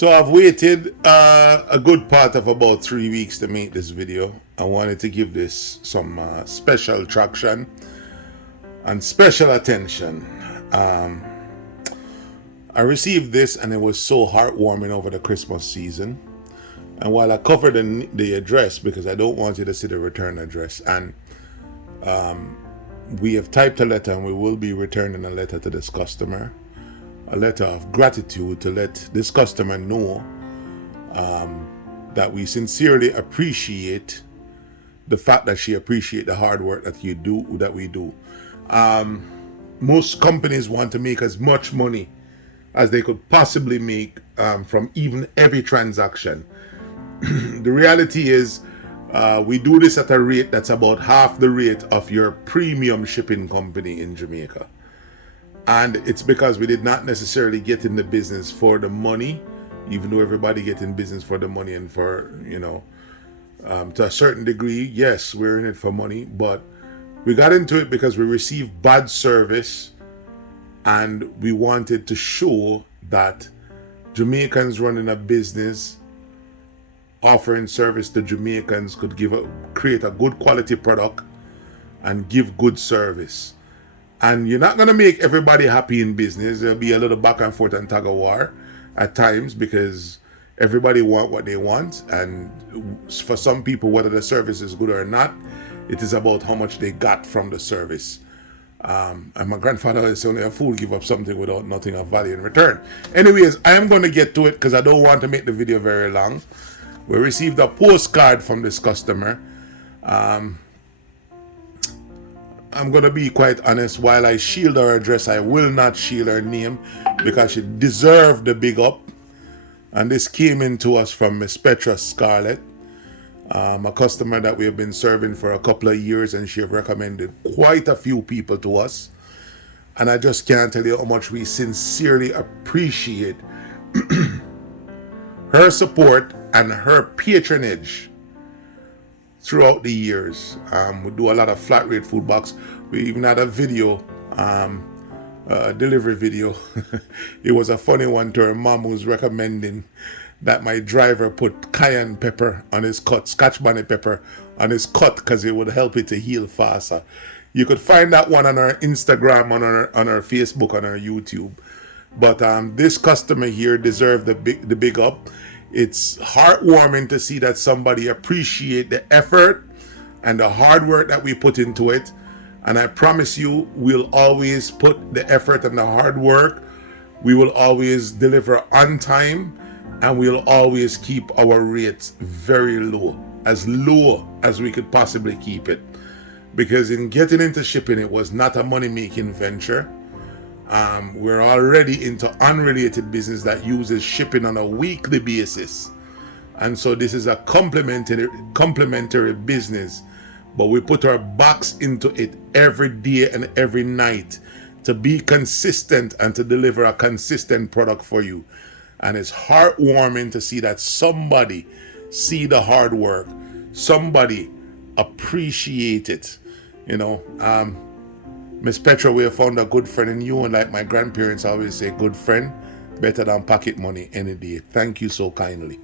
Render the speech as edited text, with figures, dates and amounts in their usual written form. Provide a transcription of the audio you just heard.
So I've waited a good part of about 3 weeks to make this video. I wanted to give this some special traction and special attention. Um, I received this and it was so heartwarming over the Christmas season. And while I covered the address, because I don't want you to see the return address, and we have typed a letter and we will be returning a letter to this customer, a letter of gratitude to let this customer know that we sincerely appreciate the fact that she appreciates the hard work that we do. Most companies want to make as much money as they could possibly make from even every transaction. The reality is we do this at a rate that's about half the rate of your premium shipping company in Jamaica. And it's because we did not necessarily get in the business for the money, even though everybody get in business for the money and for, to a certain degree, yes, we're in it for money, but we got into it because we received bad service and we wanted to show that Jamaicans running a business offering service to Jamaicans could create a good quality product and give good service. And you're not going to make everybody happy in business. There'll be a little back and forth and tug of war at times because everybody want what they want. And for some people, whether the service is good or not, it is about how much they got from the service. And my grandfather always said, only a fool give up something without nothing of value in return. Anyways, I am going to get to it because I don't want to make the video very long. We received a postcard from this customer. I'm going to be quite honest. While I shield her address, I will not shield her name because she deserved the big up. And this came into us from Miss Petra Scarlett, a customer that we have been serving for a couple of years, and she have recommended quite a few people to us. And I just can't tell you how much we sincerely appreciate her support and her patronage throughout the years. We do a lot of flat rate food box. We even had a video, a delivery video. It was a funny one to her mom, who's recommending that my driver put cayenne pepper on his cut, scotch bonnet pepper on his cut, because it would help it to heal faster. You could find that one on our Instagram, on our Facebook, on our YouTube. But this customer here deserved the big up. It's heartwarming to see that somebody appreciate the effort and the hard work that we put into it. And I promise you, we'll always put the effort and the hard work. We will always deliver on time, and we'll always keep our rates very low as we could possibly keep it. Because in getting into shipping, it was not a money-making venture. We're already into unrelated business that uses shipping on a weekly basis. And so this is a complementary business, but we put our backs into it every day and every night to be consistent and to deliver a consistent product for you. And it's heartwarming to see that somebody see the hard work, somebody appreciate it, Miss Petra, we have found a good friend in you, and like my grandparents always say, good friend better than pocket money any day. Thank you so kindly.